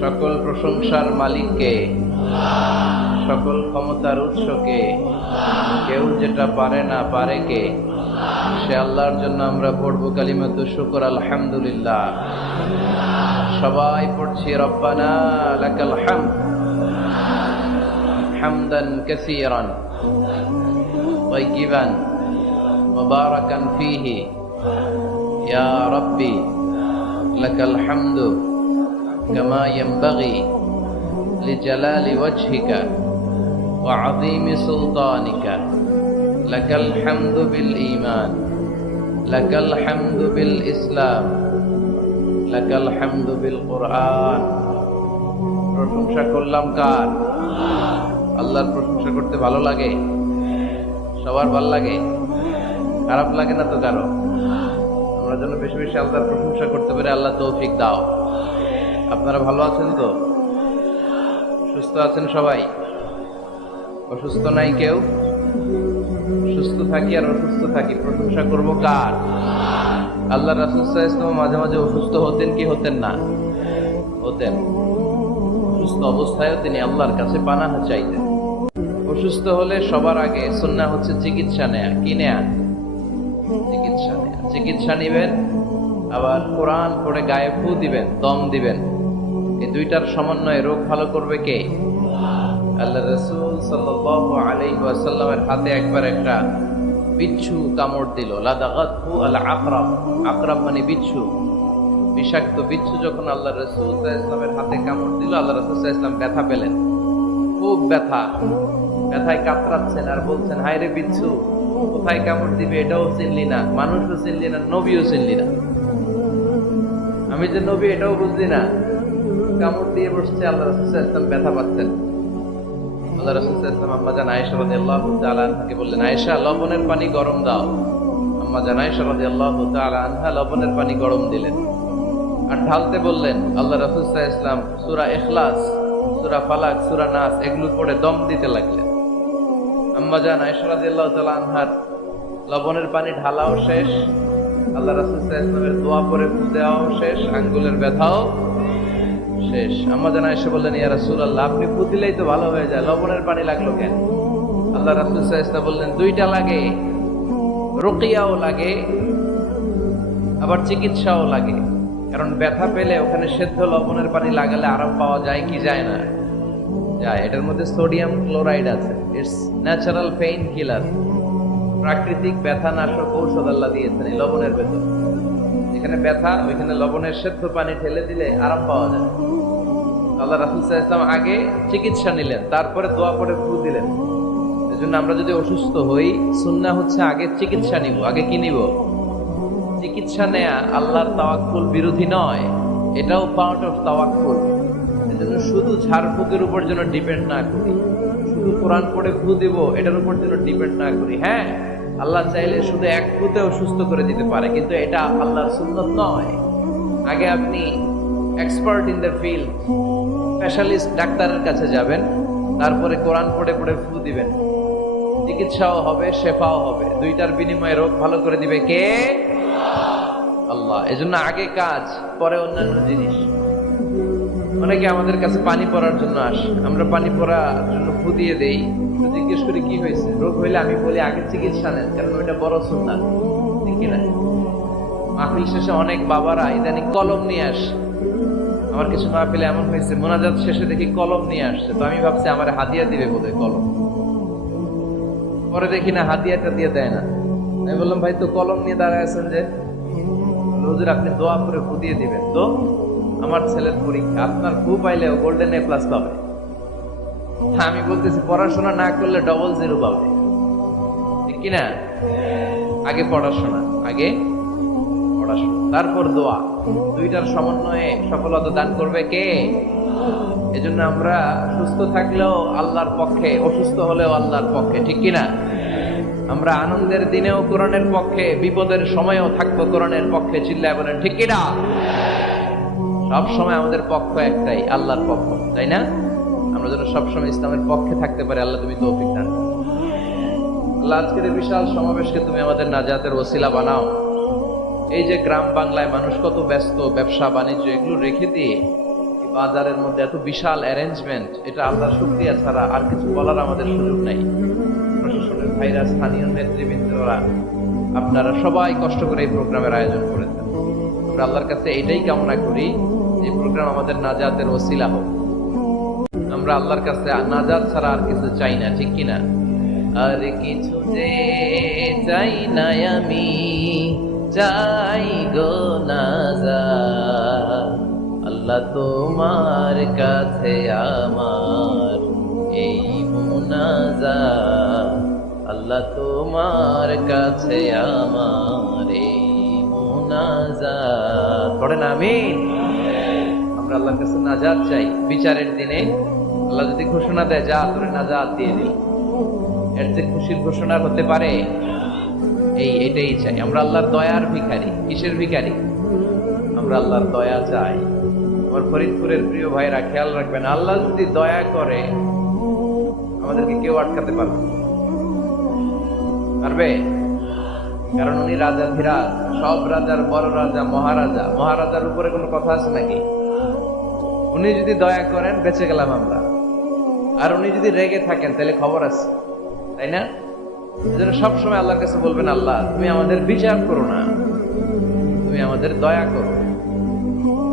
সকল প্রশংসার মালিককে সকল ক্ষমতার উৎসকে কেউ যেটা পারে না পারে কে সে আল্লাহর জন্য আমরা পড়বো কালিমাত শুকর আলহামদুলিল্লাহ সবাই পড়ছি রব্বানা লাকাল হামদ হামদান কাসীরান طيبا مباركا فيه يا ربي لك الحمد كما ينبغي لجلال وجهك وعظيم سلطانك لك الحمد بالإيمان لك الحمد بالإسلام لك الحمد بالقرآن প্রশংসা করলাম কার আল্লাহর প্রশংসা করতে ভালো লাগে সবার ভালো লাগে খারাপ লাগে না তো কারো আমরা যেন বেশি বেশি আল্লাহর প্রশংসা করতে পারি আল্লাহ তৌফিক দাও আপনারা ভালো আছেন তো? সুস্থ আছেন সবাই? অসুস্থ নাই কেউ? সুস্থ থাকি আর অসুস্থ থাকি, প্রশংসা করব কার? আল্লাহ রাসুল ইসলাম মাঝে মাঝে অসুস্থ হতেন কি হতেন না? হতেন। অসুস্থ অবস্থায়ও তিনি আল্লাহর কাছে পানাহা চাইতেন। অসুস্থ হলে সবার আগে সুন্না হচ্ছে চিকিৎসা নেয়া। কি নেয়া? চিকিৎসা নেয়া। চিকিৎসা নিবেন, আবার কোরআন পড়ে গায়ে ফু দিবেন, দম দিবেন। দুইটার সমন্বয়ে রোগ ভালো করবে কে? আল্লাহ রসুল ওয়াসাল্লামের হাতে একবার একটা বিচ্ছু কামড় দিল। আকরাব আকরাব মানে বিচ্ছু। বিষাক্ত বিচ্ছু যখন আল্লাহ রসুল ইসলামের হাতে কামড় দিল আল্লাহ রসুল ইসলাম ব্যথা পেলেন। খুব ব্যথা। ব্যথায় কাতরাচ্ছেন আর বলছেন হায় রে বিচ্ছু, কোথায় কামড় দিবে এটাও চিনলি না, মানুষও চিনলি না, নবীও চিনলি না। আমি যে নবী এটাও বুঝলি না। কামড় দিয়ে বসছে, আল্লাহ রসুল ইসলাম ব্যথা পাচ্ছেন। আল্লাহ রসুল ইসলাম আম্মা জান আয়েশা রাজি আল্লাহ আনহাকে বললেন, আয়েশা, লবণের পানি গরম দাও। আম্মা জান আয়েশা রাজি আল্লাহ আনহা লবণের পানি গরম দিলেন। আর ঢালতে বললেন, আল্লাহ রসুল ইসলাম সুরা এখলাস সুরা ফালাক, সুরা নাস এগুলো পড়ে দম দিতে লাগলেন। আম্মা জান আয়েশা রাজি আল্লাহ আনহার লবণের পানি ঢালাও শেষ। আল্লাহ রসুল ইসলামের দোয়া পরে দেওয়াও শেষ। আঙ্গুলের ব্যথাও শেষ। আম্মা জানা এসে বললেন, ইয়া রাসূল আল্লাহ আপনি পুতিলেই তো ভালো হয়ে যায়। লবণের পানি লাগল কেন? আল্লাহ রাসূল সাল্লাল্লাহু বললেন, দুইটা লাগে। রুকিয়াও লাগে, আবার চিকিৎসাও লাগে। কারণ ব্যথা পেলে ওখানে সেদ্ধ লবণের পানি লাগালে আরাম পাওয়া যায় কি যায় না? যায় এটার মধ্যে সোডিয়াম ক্লোরাইড আছে। ইটস ন্যাচারাল পেইন কিলার প্রাকৃতিক ব্যথা নাশক ঔষধ আল্লাহ দিয়েছেন এই লবণের ভেতর। যেখানে ব্যথা, ওইখানে লবণের সেদ্ধ পানি ঠেলে দিলে আরাম পাওয়া যায়। আল্লাহ রাসুল ইসলাম আগে চিকিৎসা নিলেন, তারপরে দোয়া পরে ফু দিলেন। এজন্য আমরা যদি অসুস্থ হই সুন্না হচ্ছে আগে চিকিৎসা নিব। আগে কি নিব? চিকিৎসা নেয়া আল্লাহর তাওয়াক্কুল বিরোধী নয়, এটাও পার্ট অফ তাওয়াক্কুল। এজন্য শুধু ঝাড়ফুঁকের উপর যেন ডিপেন্ড না করি। শুধু কোরআন পড়ে ফু দিব, এটার উপর যেন ডিপেন্ড না করি। হ্যাঁ আল্লাহ চাইলে শুধু এক ফুতেও সুস্থ করে দিতে পারে, কিন্তু এটা আল্লাহর সুন্নত নয়। আগে আপনি expert in the field specialist ডাক্তারের কাছে যাবেন, তারপরে কোরআন পড়ে পড়ে ফু দিবেন। চিকিৎসাও হবে, শেফাও হবে। দুইটার বিনিময়ে রোগ ভালো করে দিবে কে? আল্লাহ। এজন্য আগে কাজ, পরে অন্যান্য জিনিস। অনেকে আমাদের কাছে পানি পড়ার জন্য আসে। আমরা পানি পড়ার জন্য ফু দিয়ে দেই। জিজ্ঞেস করি, কি হয়েছে? রোগ হইলে আমি বলি, আগে চিকিৎসা নেন, কারণ ওইটা বড় সুন্নাত। ঠিক কিনা? মাহফিল শেষে অনেক বাবারা ইদানিং কলম নিয়ে আসে। আমার কিছু মাহফিলে এমন হয়েছে, মোনাজাত শেষে দেখি কলম নিয়ে আসছে। তো আমি ভাবছি আমার হাদিয়া দিবে বোধহয় কলম। পরে দেখি না, হাদিয়াটা দিয়ে দেয় না। আমি বললাম, ভাই, তো কলম নিয়ে দাঁড়ায় আছেন যে? হুজুর, আপনি দোয়া করে ফু দিয়ে দিবেন। তো আমার ছেলের পরীক্ষা, আপনার ফু পাইলেও গোল্ডেন এ প্লাস পাবে। আমি বলতেছি, পড়াশোনা না করলে ডবল জিরো পাবে। ঠিক কিনা? আগে পড়াশোনা, আগে পড়াশোনা তারপর দোয়া। দুইটার সমন্বয়ে সফলতা দান করবে কে? এজন্য আমরা সুস্থ থাকলেও আল্লাহর পক্ষে, অসুস্থ হলেও আল্লাহর পক্ষে, ঠিক কিনা? আমরা আনন্দের দিনেও কোরআনের পক্ষে, বিপদের সময়েও থাকব কোরআনের পক্ষে, চিল্লায় বলেন, ঠিক কিনা? সব সময় আমাদের পক্ষ একটাই, আল্লাহর পক্ষ, তাই না? আমরা যেন সবসময় ইসলামের পক্ষে থাকতে পারি, আল্লাহ তুমি তৌফিক দান আল্লাহ, আজকের বিশাল সমাবেশকে তুমি আমাদের নাজাতের ওসিলা বানাও। এই যে গ্রাম বাংলায় মানুষ কত ব্যস্ত, ব্যবসা, বাণিজ্য, এগুলো রেখে দিয়ে বাজারের মধ্যে এত বিশাল অ্যারেঞ্জমেন্ট এটা আল্লাহর শুক্রিয়া ছাড়া আর কিছু বলার আমাদের সুযোগ নাই। প্রশাসনের ভাইরা, স্থানীয় নেতৃবৃন্দরা, আপনারা সবাই কষ্ট করে এই প্রোগ্রামের আয়োজন করেছেন। আমরা আল্লাহর কাছে এটাই কামনা করি যে প্রোগ্রাম আমাদের নাজাতের ওসিলা হোক। আমরা আল্লাহর কাছে নাজাত ছাড়া আর কিছু চাই না, ঠিক কিনা? আর কিছু যে চাই না আমি। চাই গো নাজাত আল্লাহ তোমার কাছে আমার এই মুনাজাত। আল্লাহ তোমার কাছে আমার এই মুনাজাত। পড়েন আমি আমরা আল্লাহর কাছে নাজাত চাই বিচারের দিনে। আল্লাহ যদি ঘোষণা দেয়, যা তোরে নাজাত দিয়ে দিল এর যে খুশির ঘোষণা হতে পারে। এই এটাই চাই। আমরা আল্লাহর দয়ার ভিখারি। কিসের ভিখারি? আমরা আল্লাহর দয়া চাই। আমার ফরিদপুরের প্রিয় ভাইরা খেয়াল রাখবেন, আল্লাহ যদি দয়া করে, আমাদেরকে কেউ আটকাতে পারবে পারবে? কারণ উনি রাজা ধীরাজ সব রাজার বড় রাজা, মহারাজা। মহারাজার উপরে কোনো কথা আছে নাকি? উনি যদি দয়া করেন, বেঁচে গেলাম আমরা। আর উনি যদি রেগে থাকেন, তাহলে খবর আছে। তাই না? এজন্য সবসময় আল্লাহর কাছে বলবেন, আল্লাহ, তুমি আমাদের বিচার করো না। তুমি আমাদের দয়া করো।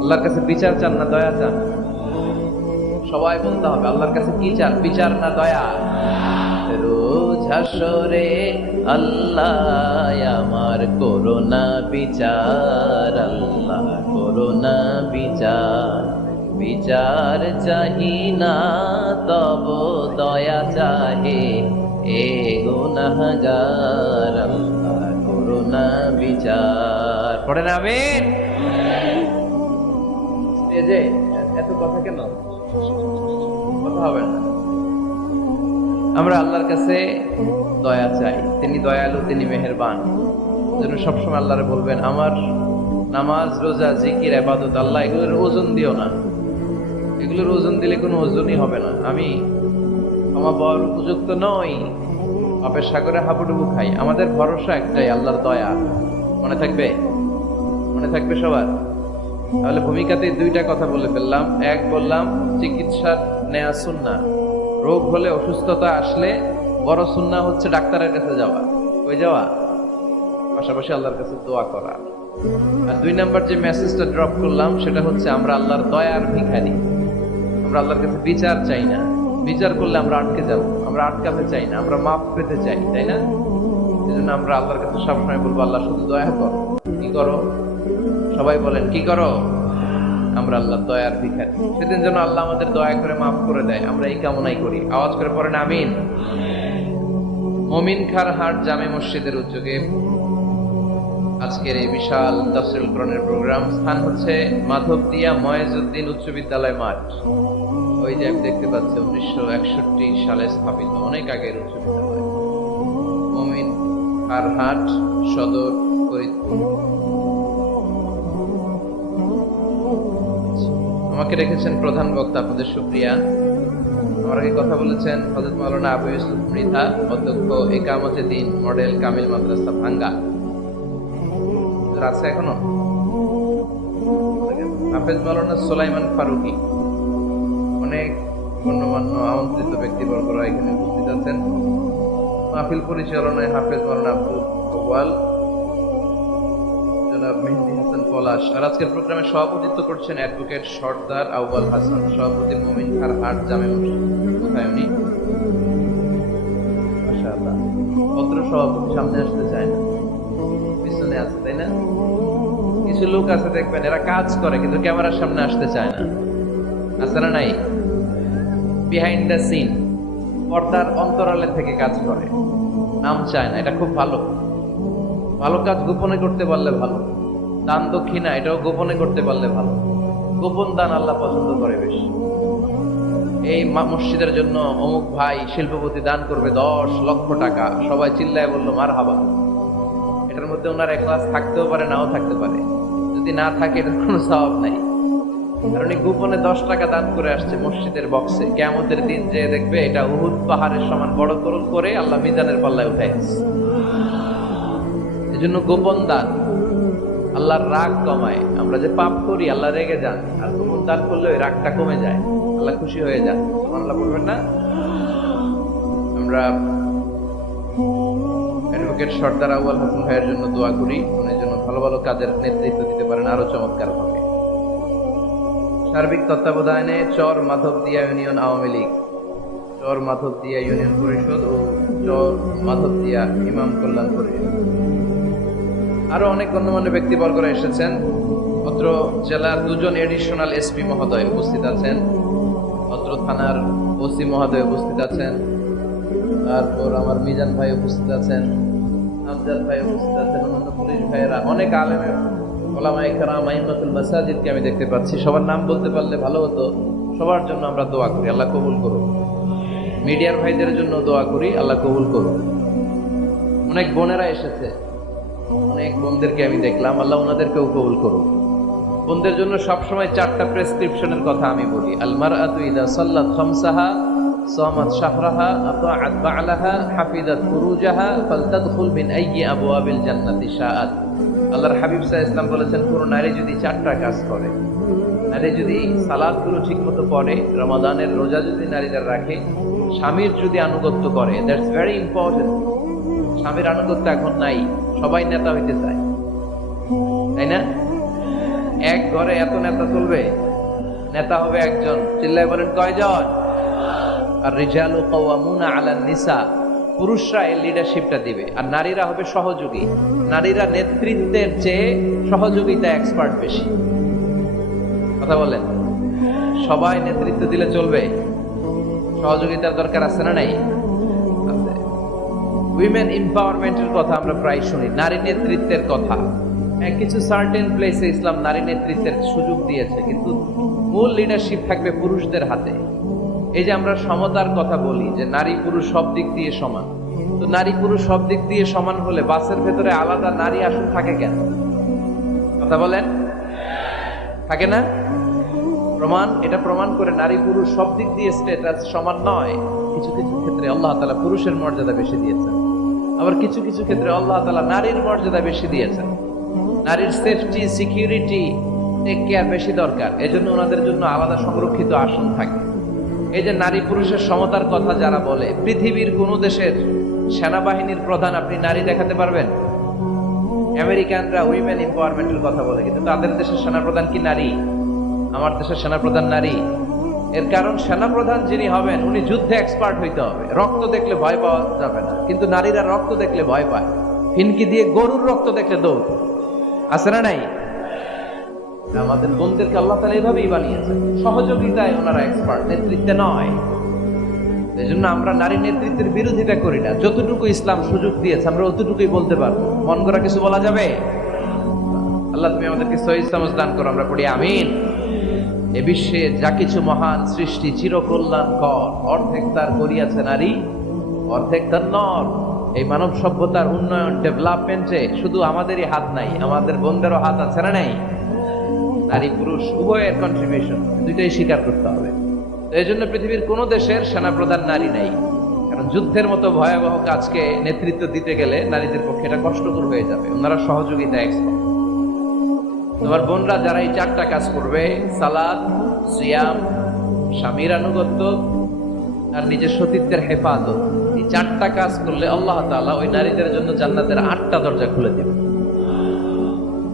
আল্লাহর কাছে বিচার চান না, দয়া চান। সবাই বলতে হবে, আল্লাহর কাছে কি চান, বিচার না দয়া? রোজ হাসরে আল্লাহ, আমার করোনা বিচার, আল্লাহ করোনা বিচার। বিচার চাহি না, তব দয়া চাহে। এ গুনাহগার, আল্লাহ বিচার। পড়ে না স্টেজে এত কথা কেন? কথা হবে না। আমরা আল্লাহর কাছে দয়া চাই। তিনি দয়ালু, তিনি মেহেরবান। যেন সবসময় আল্লাহরে বলবেন, আমার নামাজ, রোজা, জিকির আবাদত আল্লাহ এগুলোর ওজন দিও না। এগুলোর ওজন দিলে কোনো ওজনই হবে না। আমি আমার বর উপযুক্ত নই বাপের সাগরে হাবুডুবু খাই। আমাদের ভরসা একটাই, আল্লাহর দয়া। মনে থাকবে? মনে থাকবে সবার? তাহলে ভূমিকাতে দুইটা কথা বলে ফেললাম। এক, বললাম, চিকিৎসার নেয়া সুন্না। রোগ হলে অসুস্থতা আসলে বড় সুন্না হচ্ছে ডাক্তারের কাছে যাওয়া। ওই যাওয়া? পাশাপাশি আল্লাহর কাছে দোয়া করা। আর দুই নাম্বার যে মেসেজটা ড্রপ করলাম, সেটা হচ্ছে, আমরা আল্লাহর দয়ার ভিখারি। আমরা আল্লাহর কাছে বিচার চাই না। বিচার করলে আমরা আটকে যাব। আমরা আটকাতে চাই না, আমরা মাপ পেতে চাই, তাই না? এই জন্য আমরা আল্লাহর কাছে সবসময় বলব, আল্লাহ, শুধু দয়া করো। কি করো? সবাই বলেন, কি করো? আমরা আল্লাহ দয়ার ভিখারি। সেদিন যেন আল্লাহ আমাদের দয়া করে মাফ করে দেয়, আমরা এই কামনাই করি। আওয়াজ করে পড়েন, আমিন। মমিন খার হাট জামে মসজিদের উদ্যোগে আজকের এই বিশাল তফসিল করণের প্রোগ্রাম স্থান হচ্ছে মাধবদিয়া ময়েজউদ্দিন উচ্চ বিদ্যালয় মাঠ। ওই যে আমি দেখতে পাচ্ছি, উনিশশো একষট্টি সালে স্থাপিত, অনেক আগের উচ্চ বিদ্যালয় মমিন খার হাট সদর ফরিদপুর। আমাকে রেখেছেন প্রধান বক্তা আপনাদের সুপ্রিয়া। আমার আগে কথা বলেছেন হজরত মাওলানা আবু ইউসুফ মৃধা, অধ্যক্ষ একামতে দিন মডেল কামিল মাদ্রাসা ভাঙ্গা। আছে এখনও? হাফেজ মাওলানা সোলাইমান ফারুকি। অনেক গণ্যমান্য আমন্ত্রিত ব্যক্তিবর্গরা এখানে উপস্থিত আছেন। মাহফিল পরিচালনায় হাফেজ মাওলানা আব্দুল পলাশ, আর আজকের প্রোগ্রামে সভাপতিত্ব করছেন অ্যাডভোকেট সর্দার হাসান, সভাপতি জামে মাশাআল্লাহ সভাপতি সামনে আসতে চায় না। পিছনে আছে, তাই না? কিছু লোক আছে দেখবেন, এরা কাজ করে, কিন্তু ক্যামেরার সামনে আসতে চায় না। না নাই? বিহাইন্ড দ্য সিন পর্দার অন্তরালে থেকে কাজ করে। নাম চায় না, এটা খুব ভালো। ভালো কাজ গোপনে করতে পারলে ভালো। দান দক্ষিণা, এটাও গোপনে করতে পারলে ভালো। গোপন দান আল্লাহ পছন্দ করে বেশ। এই মসজিদের জন্য অমুক ভাই শিল্পপতি দান করবে দশ লক্ষ টাকা। সবাই চিল্লায় বলল, মার হাবা। এটার মধ্যে ওনার একলাস থাকতেও পারে, নাও থাকতে পারে। যদি না থাকে, এটার কোনো স্বভাব নাই। গোপনে দশ টাকা দান করে আসছে মসজিদের বক্সে কেমতের দিন যে দেখবে এটা উহুদ পাহাড়ের সমান বড় করুন করে আল্লাহ মিজানের পাল্লায় জন্য গোপন দান। আল্লাহর রাগ কমায়। আমরা যে পাপ করি, আল্লাহ রেগে যান। আর কুমুর দান করলে ওই রাগটা কমে যায়। আল্লাহ খুশি হয়ে যান। আল্লাহ বলবেন না? আমরা অ্যাডভোকেট সর্দার আউয়াল হাসান ভাইয়ের জন্য দোয়া করি। উনি যেন ভালো ভালো কাজের নেতৃত্ব দিতে পারেন। আরও চমৎকার ভাবে সার্বিক তত্ত্বাবধানে চর মাধবদিয়া ইউনিয়ন আওয়ামী লীগ। চর মাধবদিয়া ইউনিয়ন পরিষদ ও চর মাধবদিয়া ইমাম কল্যাণ পরিষদ। আরও অনেক গণ্যমান্য ব্যক্তিবর্গরা এসেছেন। অত্র জেলার দুজন এডিশনাল এসপি মহোদয় উপস্থিত আছেন। অত্র থানার ওসি মহোদয় উপস্থিত আছেন। তারপর আমার মিজান ভাই উপস্থিত আছেন। আমজাদ ভাই উপস্থিত আছেন। অন্যান্য পুলিশ ভাইয়েরা, অনেক আলেমের আমি দেখতে পাচ্ছি। সবার নাম বলতে পারলে ভালো হতো। সবার জন্য আমরা দোয়া করি, আল্লাহ কবুল মিডিয়ার ভাইদের জন্য দোয়া করি, আল্লাহ কবুল অনেক বোনেরা এসেছে। অনেক বোনদেরকে আমি দেখলাম, আল্লাহ ওনাদেরকেও কবুল বোনদের জন্য সবসময় চারটা প্রেসক্রিপশনের কথা আমি বলি। আলমার আতু ইদা সাল্লাত সামাত শাহরাহা, আতাআত বা'লাহা, হাফিজাত ফুরুজাহা, ফালতাদখুল মিন আইয়ি জান্নাতি শাআত। আল্লাহর হাবিব সাল্লাল্লাহু ইসলাম বলেছেন, কোন নারী যদি চারটা কাজ করে, নারী যদি সালাদগুলো ঠিকমতো পড়ে, রমাদানের রোজা যদি নারীরা রাখে, স্বামীর যদি আনুগত্য করে দ্যাটস ভেরি ইম্পর্টেন্ট স্বামীর আনুগত্য এখন নাই, সবাই নেতা হইতে চায়। তাই না? এক ঘরে এত নেতা চলবে? নেতা হবে একজন। চিল্লায় বলেন, কয়জন? আর রিজালু কাওয়ামুনা আলান নিসা। পুরুষরা এই লিডারশিপটা দিবে। আর নারীরা হবে সহযোগী। নারীরা নেতৃত্বের চেয়ে সহযোগিতা এক্সপার্ট বেশি। কথা বলেন সবাই নেতৃত্ব দিলে চলবে। সহযোগিতার দরকার আছে না নাই? উইমেন এম্পাওয়ারমেন্টের কথা আমরা প্রায় শুনি। নারী নেতৃত্বের কথা। হ্যাঁ কিছু সার্টেন প্লেসে ইসলাম নারী নেতৃত্বের সুযোগ দিয়েছে। কিন্তু মূল লিডারশিপ থাকবে পুরুষদের হাতে। এই যে আমরা সমতার কথা বলি, যে নারী পুরুষ সব দিক দিয়ে সমান। তো নারী পুরুষ সব দিক দিয়ে সমান হলে বাসের ভেতরে আলাদা নারী আসন থাকে কেন? কথা বলেন? থাকে না? প্রমাণ, এটা প্রমাণ করে নারী পুরুষ সব দিক দিয়ে স্টেটাস সমান নয়। কিছু কিছু ক্ষেত্রে আল্লাহ তালা পুরুষের মর্যাদা বেশি দিয়েছেন। আবার কিছু কিছু ক্ষেত্রে আল্লাহ তালা নারীর মর্যাদা বেশি দিয়েছেন। নারীর সেফটি সিকিউরিটি টেক কেয়ার বেশি দরকার। এজন্য ওনাদের জন্য আলাদা সংরক্ষিত আসন থাকে। এই যে নারী পুরুষের সমতার কথা যারা বলে, পৃথিবীর কোন দেশের সেনাবাহিনীর প্রধান আপনি নারী দেখাতে পারবেন? আমেরিকানরা উইমেন এম্পাওয়ারমেন্টের কথা বলে, কিন্তু তাদের দেশের সেনাপ্রধান কি নারী? আমার দেশের সেনাপ্রধান নারী। এর কারণ, সেনাপ্রধান যিনি হবেন, উনি যুদ্ধে এক্সপার্ট হইতে হবে। রক্ত দেখলে ভয় পাওয়া যাবে না, কিন্তু নারীরা রক্ত দেখলে ভয় পায়। ফিনকি দিয়ে গরুর রক্ত দেখলে দৌড়। আছে না নাই? আমাদের বোনদেরকে আল্লাহ তালা এইভাবেই বানিয়েছে সহযোগিতায় ওনারা এক্সপার্ট নেতৃত্বে নয়। এই জন্য আমরা নারী নেতৃত্বের বিরোধিতা করি না। যতটুকু ইসলাম সুযোগ দিয়েছে, আমরা অতটুকুই বলতে পারব। মন করা কিছু বলা যাবে? আল্লাহ, তুমি আমাদেরকে সহি সমাজ দান করো, আমরা পড়ি, আমিন। এ বিশ্বে যা কিছু মহান সৃষ্টি চিরকল্যাণ কর অর্ধেক তার করিয়াছে নারী, অর্ধেক তার নর। এই মানব সভ্যতার উন্নয়ন ডেভেলপমেন্টে শুধু আমাদেরই হাত নাই, আমাদের বোনদেরও হাত আছে না নাই? নারী পুরুষ উভয়ের কন্ট্রিবিউশন দুইটাই স্বীকার করতে হবে। এই জন্য পৃথিবীর কোনো দেশের সেনাপ্রধান নারী নাই। কারণ যুদ্ধের মতো ভয়াবহ কাজকে নেতৃত্ব দিতে গেলে নারীদের পক্ষে এটা কষ্টকর হয়ে যাবে। ওনারা সহযোগিতা এক্সপার্ট তোমার বোনরা যারা এই চারটা কাজ করবে, সালাদ, সিয়াম, স্বামীর আনুগত্য, আর নিজের সতীত্বের হেফাজত, এই চারটা কাজ করলে আল্লাহ তাআলা ওই নারীদের জন্য জান্নাতের আটটা দরজা খুলে দেবে।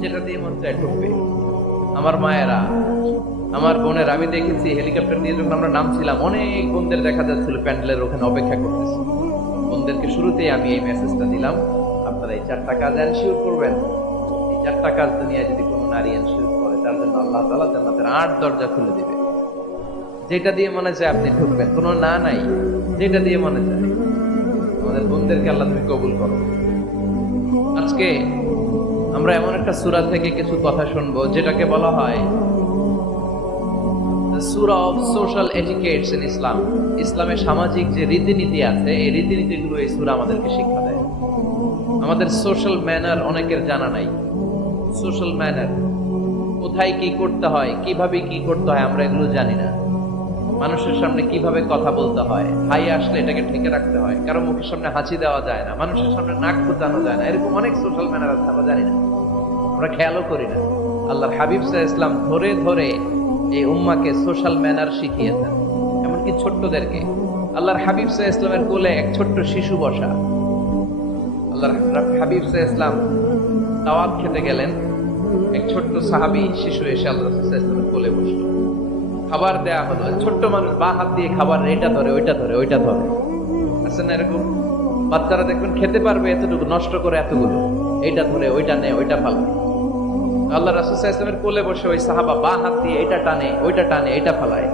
যেটা দিয়ে মন চায় ঢুকবে আমার মায়েরা, আমার বোনের, আমি দেখেছি হেলিকপ্টার দিয়ে যখন আমরা নামছিলাম, অনেক বোনদের দেখা যাচ্ছিল প্যান্ডেলের ওখানে অপেক্ষা করতেছে। বোনদেরকে শুরুতেই আমি এই মেসেজটা দিলাম, আপনারা এই চারটা কাজ এনশিওর করবেন। এই চারটা কাজ দুনিয়ায় যদি কোনো নারী এনশিওর করে, তার জন্য আল্লাহ তালা জান্নাতের আট দরজা খুলে দিবে। যেটা দিয়ে মনে চায় আপনি ঢুকবেন। কোনো না নাই, যেটা দিয়ে মনে চায় আমাদের বোনদেরকে আল্লাহ তুমি কবুল করো। আজকে আমরা এমন একটা সুরা থেকে কিছু কথা শুনব, যেটাকে বলা হয় সুরা অফ সোশ্যাল ইন ইসলাম ইসলামের সামাজিক যে রীতিনীতি আছে, এই রীতিনীতিগুলো এই সুরা আমাদেরকে শিক্ষা দেয়। আমাদের সোশ্যাল ম্যানার অনেকের জানা নাই। সোশ্যাল ম্যানার কোথায় কি করতে হয়, কীভাবে কি করতে হয়, আমরা এগুলো জানি না। মানুষের সামনে কীভাবে কথা বলতে হয়, হাই আসলে এটাকে ঠেকে রাখতে হয়, কারও মুখের সামনে হাসি দেওয়া যায় না, মানুষের সামনে নাক গুতানো যায় না, এরকম অনেক সোশ্যাল ম্যানার আছে, আমরা জানি না। আমরা খেয়ালও করি না। আল্লাহর হাবিব সাহা ইসলাম ধরে ধরে এই উম্মাকে সোশ্যাল ম্যানার শিখিয়েছেন। এমনকি ছোট্টদেরকে। আল্লাহর হাবিব সাহা ইসলামের কোলে এক ছোট্ট শিশু বসা। আল্লাহর হাবিব সাহা ইসলাম দাওয়াত খেতে গেলেন। এক ছোট্ট সাহাবি শিশু এসে আল্লাহ সাল্লাল্লাহু কোলে বসল। খাবার দেয়া হলো। ছোট্ট মানুষ বা হাত দিয়ে খাবার এটা ধরে, ওইটা ধরে ওইটা ধরে। আছে না এরকম? বাচ্চারা দেখবেন খেতে পারবে এতটুকু, নষ্ট করে এতগুলো। এইটা ধরে, ওইটা নেয় ওইটা ফালে। আল্লাহ রাসুল ইসলামের কোলে বসে ওই সাহাবা বা হাত দিয়ে এটা টানে, ওইটা টানে এটা ফালায়।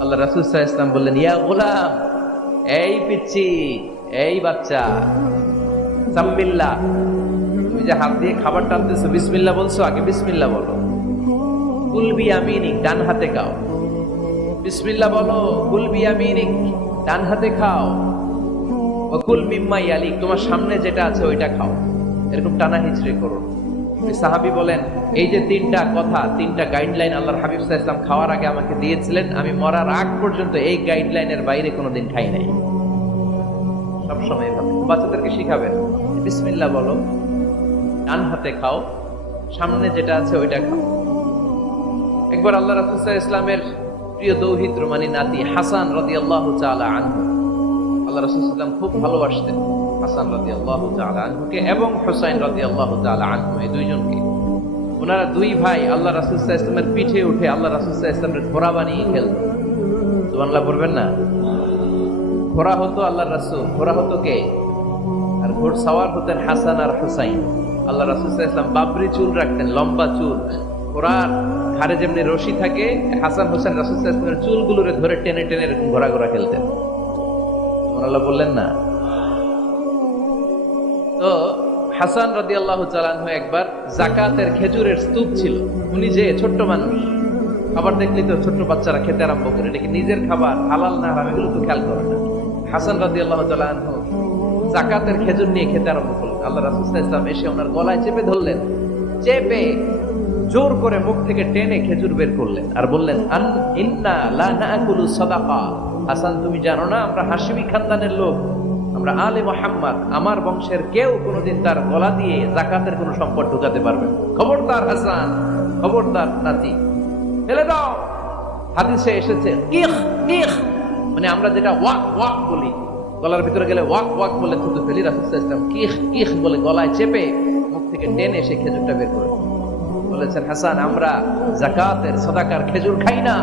আল্লাহ রাসুল ইসলাম বললেন, ইয়া গোলাম, এই পিচ্ছি, এই বাচ্চা, সাম্মিল্লা, তুমি যে হাত দিয়ে খাবার টানতেছো, বিসমিল্লা বলছো, আগে বিসমিল্লা বলো। কুলবি আমিনিক ডান হাতে খাও বিসমিল্লা বলো কুলবি আমিনিক ডান হাতে খাও। অকুল মিম্মাই আলী তোমার সামনে যেটা আছে ওইটা খাও। এরকম টানা হিচড়ে করো। সাহাবি বলেন, এই যে তিনটা কথা, তিনটা গাইডলাইন আল্লাহর হাবিব সাহা খাওয়ার আগে আমাকে দিয়েছিলেন, আমি মরার আগ পর্যন্ত এই গাইডলাইনের বাইরে কোনোদিন খাই নাই। সবসময় এভাবে। বাচ্চাদেরকে শিখাবেন বিসমিল্লা বলো, ডান হাতে খাও, সামনে যেটা আছে ওইটা খাও। একবার আল্লাহ রাসুসাহ ইসলামের প্রিয় দৌহিত্র মানে নাতি হাসান রদি আল্লাহ আনহু। আল্লাহ রাসুলাম খুব ভালোবাসতেন হাসান রদি আল্লাহ আনহুকে এবং হোসাইন রদি আল্লাহ আনহু এই দুইজনকে। ওনারা দুই ভাই আল্লাহ রাসুসাহ ইসলামের পিঠে উঠে আল্লাহ রাসুসাহ ইসলামের ঘোড়া বানিয়ে খেলত সুবাংলা পড়বেন না? ঘোড়া হতো আল্লাহ রাসুল, ঘোড়া হতো কে? আর ঘোড় সাওয়ার হতেন হাসান আর হুসাইন। আল্লাহ রাসুল ইসলাম বাবরি চুল রাখতেন, লম্বা চুল। ঘোড়ার ঘাড়ে যেমনি রশি থাকে, হাসান হোসেন রাসুল ইসলামের চুলগুলোরে ধরে টেনে টেনে ঘোরা ঘোরা খেলতেন। আল্লাহ বললেন না? তো হাসান রদি আল্লাহ চালানহু একবার জাকাতের খেজুরের স্তূপ ছিল। উনি যে ছোট্ট মানুষ, খাবার দেখলি তো ছোট্ট বাচ্চারা খেতে আরম্ভ করে নাকি নিজের খাবার, হালাল না হারাম, এগুলো তো খেয়াল করে না। হাসান রাদি আল্লাহ চালানহু জাকাতের খেজুর নিয়ে খেতে আরম্ভ করলেন। আল্লাহ রাসুল ইসলাম এসে ওনার গলায় চেপে ধরলেন। চেপে জোর করে মুখ থেকে টেনে খেজুর বের করলেন আর বললেন, আন ইন্না সাদাকা। হাসান, তুমি জানো না, আমরা হাসিমি খানদানের লোক। আমরা আলে মোহাম্মদ, আমার বংশের কেউ কোনোদিন তার গলা দিয়ে জাকাতের কোনো সম্পদ ঢুকাতে পারবে। খবরদার হাসান, খবরদার নাতি, ফেলে দাও। হাদিসে এসেছে, ইখ ইখ। মানে আমরা যেটা ওয়াক ওয়াক বলি, গলার ভিতরে গেলে ওয়াক ওয়াক বলে থুতু ফেলি, রাসুল ইসলাম কিখ কিখ বলে গলায় চেপে মুখ থেকে টেনে সেই খেজুরটা বের করে বলেছেন, হাসান, আমরা জাকাতের সদাকার খেজুর খাই না।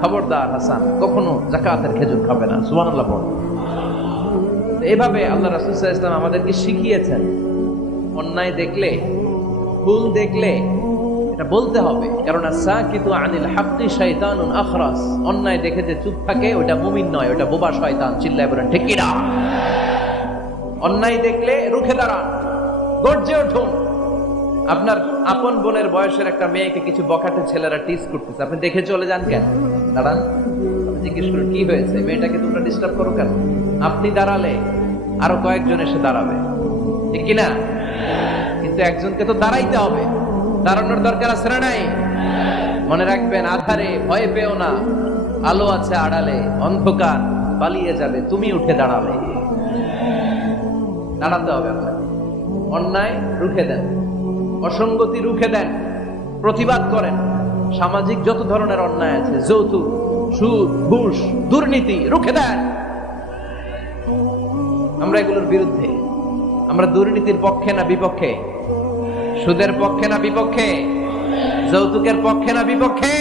খবরদার হাসান, কখনো জাকাতের খেজুর খাবে না। পড়ো এভাবে আল্লাহ রাসূল সাল্লাল্লাহু আলাইহি ইসলাম আমাদেরকে শিখিয়েছেন। অন্যায় দেখলে, ভুল দেখলে এটা বলতে হবে। কারণ সাকিতু আনিল হাক্কি শাইতানুন আখরাস। অন্যায় দেখে যে চুপ থাকে, ওটা মুমিন নয়, ওটা বোবা শয়তান, চিল্লায় বলেন, ঠিক অন্যায় দেখলে রুখে দাঁড়ান, গর্জে উঠুন। আপনার আপন বোনের বয়সের একটা মেয়েকে কিছু বখাটে ছেলেরা টিস করতেছে। আপনি দেখে চলে যান কেন? দাঁড়ান জিজ্ঞেস করুন কি হয়েছে? মেয়েটাকে তোমরা ডিস্টার্ব করো কেন? আপনি দাঁড়ালে আরও কয়েকজন এসে দাঁড়াবে। ঠিক কিনা? কিন্তু একজনকে তো দাঁড়াইতে হবে। দাঁড়ানোর দরকার আছে না নাই? মনে রাখবেন, আধারে ভয় পেও না। আলো আছে আড়ালে, অন্ধকার পালিয়ে যাবে, তুমি উঠে দাঁড়াবে দাঁড়াতে হবে আপনাকে। অন্যায় রুখে দেন। অসঙ্গতি রুখে দেন, প্রতিবাদ করেন। সামাজিক যত ধরনের অন্যায় আছে, যৌতুক, সুদ, ঘুষ, দুর্নীতি রুখে দেন। আমরা এগুলোর বিরুদ্ধে, আমরা দুর্নীতির পক্ষে না বিপক্ষে? সুদের পক্ষে না বিপক্ষে? যৌতুকের পক্ষে না বিপক্ষে?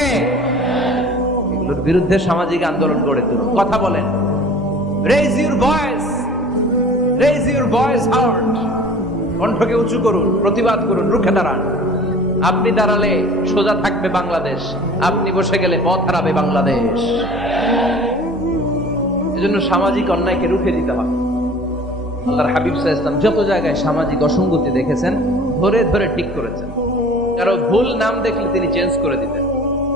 এগুলোর বিরুদ্ধে সামাজিক আন্দোলন গড়ে তুলুন। কথা বলেন। Raise your voice raise your voice heart কণ্ঠকে উঁচু করুন, প্রতিবাদ করুন, রুখে দাঁড়ান। আপনি দাঁড়ালে সোজা থাকবে বাংলাদেশ, আপনি বসে গেলে পথ হারাবে বাংলাদেশ। এজন্য সামাজিক অন্যায়কে রুখে দিতে হবে। আল্লাহর হাবিব সাহা ইসলাম যত জায়গায় সামাজিক অসঙ্গতি দেখেছেন, ধরে ধরে ঠিক করেছেন। কারও ভুল নাম দেখলে তিনি চেঞ্জ করে দিতেন।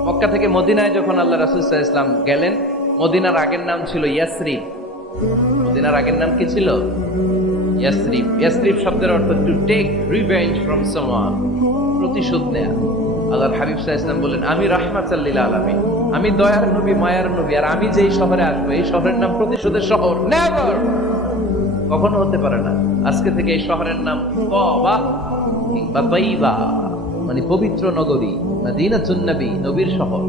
মক্কা থেকে মদিনায় যখন আল্লাহ রাসুল সাহা ইসলাম গেলেন, মদিনার আগের নাম ছিল ইয়াসরিফ মদিনার আগের নাম কি ছিল? ইয়াসরিফ। ইয়াসরিফ শব্দের অর্থ টু টেক রিভেঞ্জ ফ্রম প্রতিশোধ নেয়া। হাবিব ইসলাম বললেন, আমি আমি দয়ার নবী, মায়ার নবী, আর আমি যেই শহরে আসব, এই শহরের নাম প্রতিশোধের শহর। নেভার কখনো হতে পারে না। আজকে থেকে এই শহরের নাম কবা কিংবা তৈবা মানে পবিত্র নগরী, মদিনাতুন নবী, নবীর শহর।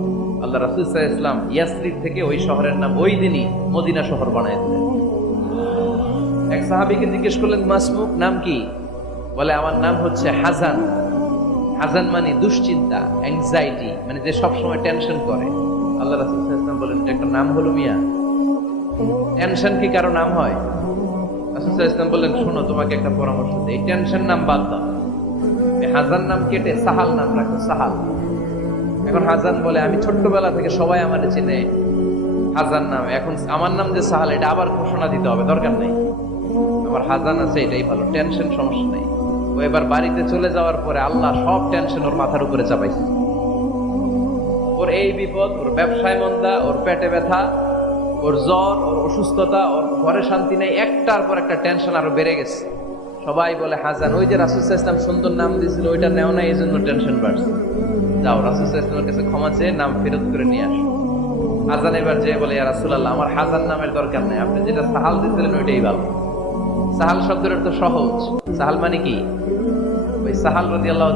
আল্লাহ রাসুল ইসলাম ইয়াসরিব থেকে ওই শহরের নাম ওই দিনই মদিনা শহর বানায় দিলেন। এক সাহাবীকে জিজ্ঞেস করলেন মাসমুক নাম কি? বলে, আমার নাম হচ্ছে হাজান। হাজান মানে দুশ্চিন্তা অ্যাংজাইটি মানে যে সব সময় টেনশন করে। আল্লাহ রাসূল সাল্লাল্লাহু আলাইহি ইসলাম বলেন একটা নাম হলো মিয়া। টেনশন কি কারও নাম হয়? রাসূল ইসলাম বললেন, শোনো, তোমাকে একটা পরামর্শ দিই টেনশন নাম বাদ দাও। হাজান নাম কেটে সাহাল নাম রাখো, সাহাল। এখন হাজান বলে, আমি ছোট্টবেলা থেকে সবাই আমার চেনে হাজান নাম, এখন আমার নাম যে সাহাল, এটা আবার ঘোষণা দিতে হবে, দরকার নেই। হাজান আছে, এটাই ভালো। টেনশন সমস্যা নেই। ও এবার বাড়িতে চলে যাওয়ার পরে আল্লাহ সব টেনশন ওর মাথার উপরে চাপাইছে। ওর এই বিপদ, ওর ব্যবসায় মন্দা, ওর পেটে ব্যথা, ওর জ্বর, ওর অসুস্থতা, ওর ঘরে শান্তি নেই, একটার পর একটা টেনশন আরও বেড়ে গেছে। সবাই বলে হাজান ওই যে রাসুল ইসলাম সুন্দর নাম দিয়েছিল, ওইটা নেও না, এই জন্য টেনশন বাড়ছে। যাও, রাসুল ইসলামের কাছে ক্ষমা চেয়ে নাম ফেরত করে নিয়ে আসো। হাজান এবার যে বলে, ইয়া রাসূলুল্লাহ, আমার হাজান নামের দরকার নেই, আপনি যেটা সাহাল দিয়েছিলেন, ওইটাই ভালো। সাহাল শব্দের অর্থ সহজ। সাহাল মানে কি? ওই সাহাল রদি আল্লাহ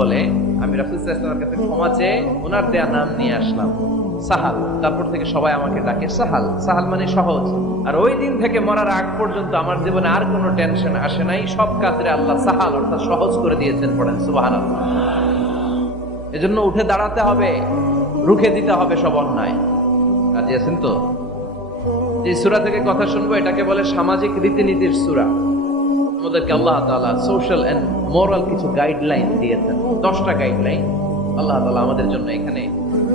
বলে, আমি রাসুল ইসলামের কাছে ক্ষমা চেয়ে ওনার দেয়া নাম নিয়ে আসলাম। সাহাল, তারপর থেকে সবাই আমাকে ডাকে সাহাল। সাহাল মানে সহজ। আর ওই দিন থেকে মরার আগ পর্যন্ত আমার জীবনে আর কোনো টেনশন আসে নাই। সব কাজে আল্লাহ সাহাল অর্থাৎ সহজ করে দিয়েছেন পড়েন সুবাহান এজন্য উঠে দাঁড়াতে হবে, রুখে দিতে হবে সব অন্যায়। রাজি আছেন তো? যে সুরা থেকে কথা শুনব, এটাকে বলে সামাজিক রীতিনীতির সুরা। আমাদেরকে আল্লাহ তাআলা সোশ্যাল এন্ড মোরাল কিছু গাইডলাইন দিয়েছেন। দশটা গাইডলাইন আল্লাহ তাআলা আমাদের জন্য এখানে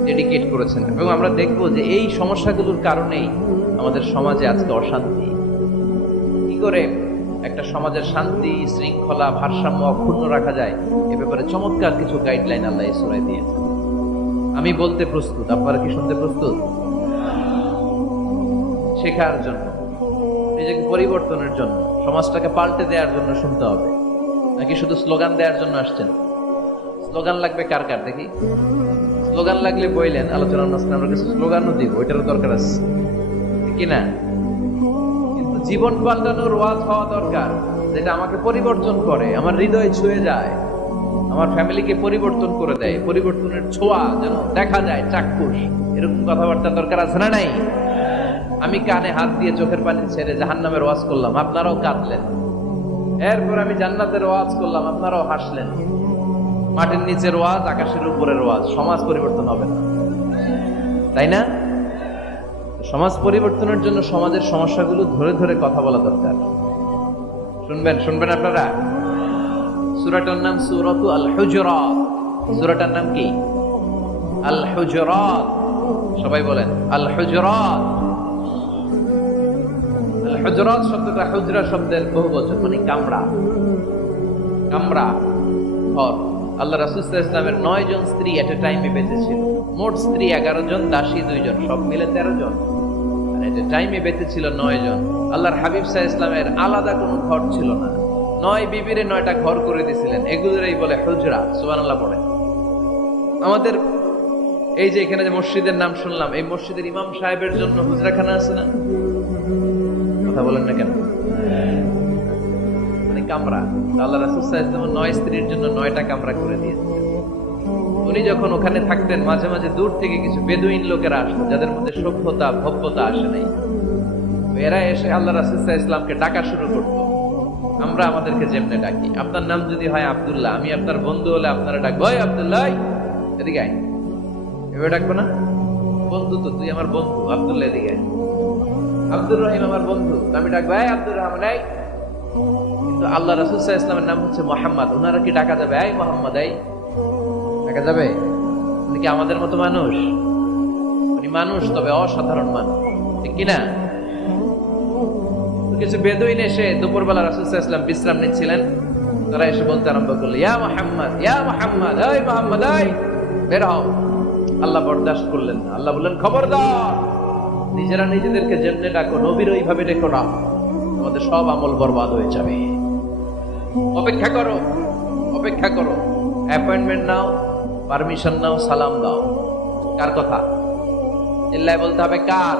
ডেডিকেট করেছেন। এবং আমরা দেখব যে এই সমস্যাগুলোর কারণেই আমাদের সমাজে আজকে অশান্তি। কি করে একটা সমাজের শান্তি, শৃঙ্খলা, ভারসাম্য অক্ষুণ্ণ রাখা যায়, এ ব্যাপারে চমৎকার কিছু গাইডলাইন আল্লাহ এই সূরায় দিয়েছেন। আমি বলতে প্রস্তুত, আপনারা কি শুনতে প্রস্তুত? শেখার জন্য, নিজেকে পরিবর্তনের জন্য, সমাজটাকে পাল্টে দেওয়ার জন্য শুনতে হবে। নাকি শুধু স্লোগান দেওয়ার জন্য আসছেন? স্লোগান লাগবে কার কার, দেখি? স্লোগান লাগলে বইলেন মাঝখানে আমরা কিছু স্লোগানও দিব, ওইটারও দরকার আছে। কি না কিন্তু জীবন পাল্টানোর ওয়াজ হওয়া দরকার, যেটা আমাকে পরিবর্তন করে, আমার হৃদয় ছুঁয়ে যায়, আমার ফ্যামিলিকে পরিবর্তন করে দেয়, পরিবর্তনের ছোঁয়া যেন দেখা যায়, চাক্ষুষ। এরকম কথাবার্তা দরকার আছে না নাই? আমি কানে হাত দিয়ে চোখের পানি ছেড়ে জাহান নামের ওয়াজ করলাম। আপনারাও কাঁদলেন। এরপর আমি জান্নাতের ওয়াজ করলাম, আপনারাও হাসলেন। মাটির নিচের ওয়াজ, আকাশের উপরের ওয়াজ। সমাজ পরিবর্তন হবে না। তাই না? সমাজ পরিবর্তনের জন্য সমাজের সমস্যাগুলো ধরে ধরে কথা বলা দরকার। শুনবেন শুনবেন আপনারা? সুরাটার নাম সুরতু আল হুজরাত সুরাটার নাম কি? আল হুজরাত সবাই বলেন আল হুজরাত হুজরাত শব্দটা হুজরা শব্দের বহু বচন মানে কামড়া কামড়া ঘর। আল্লাহ রাসুল ইসলামের নয় জন স্ত্রী এট এ টাইমে বেঁচে ছিল মোট স্ত্রী এগারো জন, দাসী দুইজন সব মিলে তেরো জন। টাইমে বেঁচে ছিল নয় জন। আল্লাহর হাবিব সাহা ইসলামের আলাদা কোনো ঘর ছিল না। নয় বিবিরে নয়টা ঘর করে দিয়েছিলেন এগুলোরই বলে হুজরা সুবান আল্লাহ পড়ে। আমাদের এই যে এখানে যে মসজিদের নাম শুনলাম, এই মসজিদের ইমাম সাহেবের জন্য হুজরাখানা আছে না? কথা বলেন না কেন? মানে কামরা। আল্লাহ রাসুল ইসলাম নয় স্ত্রীর জন্য নয়টা কামরা করে দিয়েছেন। উনি যখন ওখানে থাকতেন, মাঝে মাঝে দূর থেকে কিছু বেদুইন লোকেরা আসতো, যাদের মধ্যে সভ্যতা, ভব্যতা আসে নাই। এরা এসে আল্লাহ রাসুল ইসলামকে ডাকা শুরু করতো। আমরা আমাদেরকে যেমনে ডাকি। আপনার নাম যদি হয় আব্দুল্লাহ, আমি আপনার বন্ধু হলে আপনারা ডাকবো, ওই আব্দুল্লাহ এদিকে আয়। এভাবে ডাকবো না? বন্ধু তো, তুই আমার বন্ধু, আব্দুল্লাহ, এদিকে আয়। আব্দুর রহিম আমার বন্ধু। আমি ডাকবো এই আব্দুর রহমান এই কিন্তু আল্লাহ রাসুল ইসলামের নাম হচ্ছে মোহাম্মদ। ওনারা কি ডাকা যাবে? এই মোহাম্মদ এই ডাকা যাবে? উনি কি আমাদের মতো মানুষ? উনি মানুষ, তবে অসাধারণ মানুষ। ঠিক কিনা? কিছু বেদুইন এসে দুপুরবেলা রাসুল ইসলাম বিশ্রাম নিচ্ছিলেন। তারা এসে বলতে আরম্ভ করল, ইয়া মোহাম্মদ ইয়া মোহাম্মদ এই মোহাম্মদ এই বের হও। আল্লাহ বরদাস্ত করলেন। না আল্লাহ বললেন, খবরদার। নিজেরা নিজেদেরকে যেমনে ডাকো, নবীর ওইভাবে ডেকো না। তোমাদের সব আমল বরবাদ হয়ে যাবে। অপেক্ষা করো অপেক্ষা করো। অ্যাপয়েন্টমেন্ট নাও পারমিশন নাও, সালাম দাও। কার কথা? ইল্লাই বলতে হবে কার?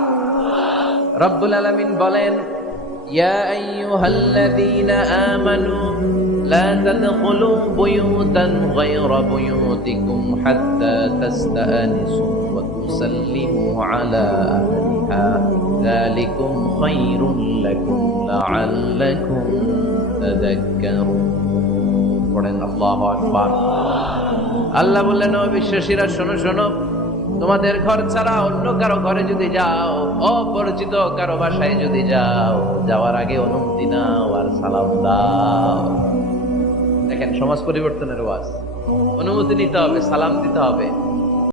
রব্বুল আলামিন বলেন, ইয়া আইয়ুহাল্লাযীনা আমানু, লা তাদখুলু বুয়ুতান গায়রা বুয়ুতিকুম হাত্তা তাস্তানিসু ওয়া তুসাল্লিমু আলা ذلكم خير لكم لعلكم تذكرون পড়েন আল্লাহ আকবার আল্লাহ বললেন ও বিশ্বাসীরা শোনো শোনো তোমাদের ঘর ছাড়া অন্য কারো ঘরে যদি যাও অপরিচিত কারো বাসায় যদি যাও যাওয়ার আগে অনুমতি নাও আর সালাম দাও দেখেন সমাজ পরিবর্তনের ওয়াজ অনুমতি নিতে হবে সালাম দিতে হবে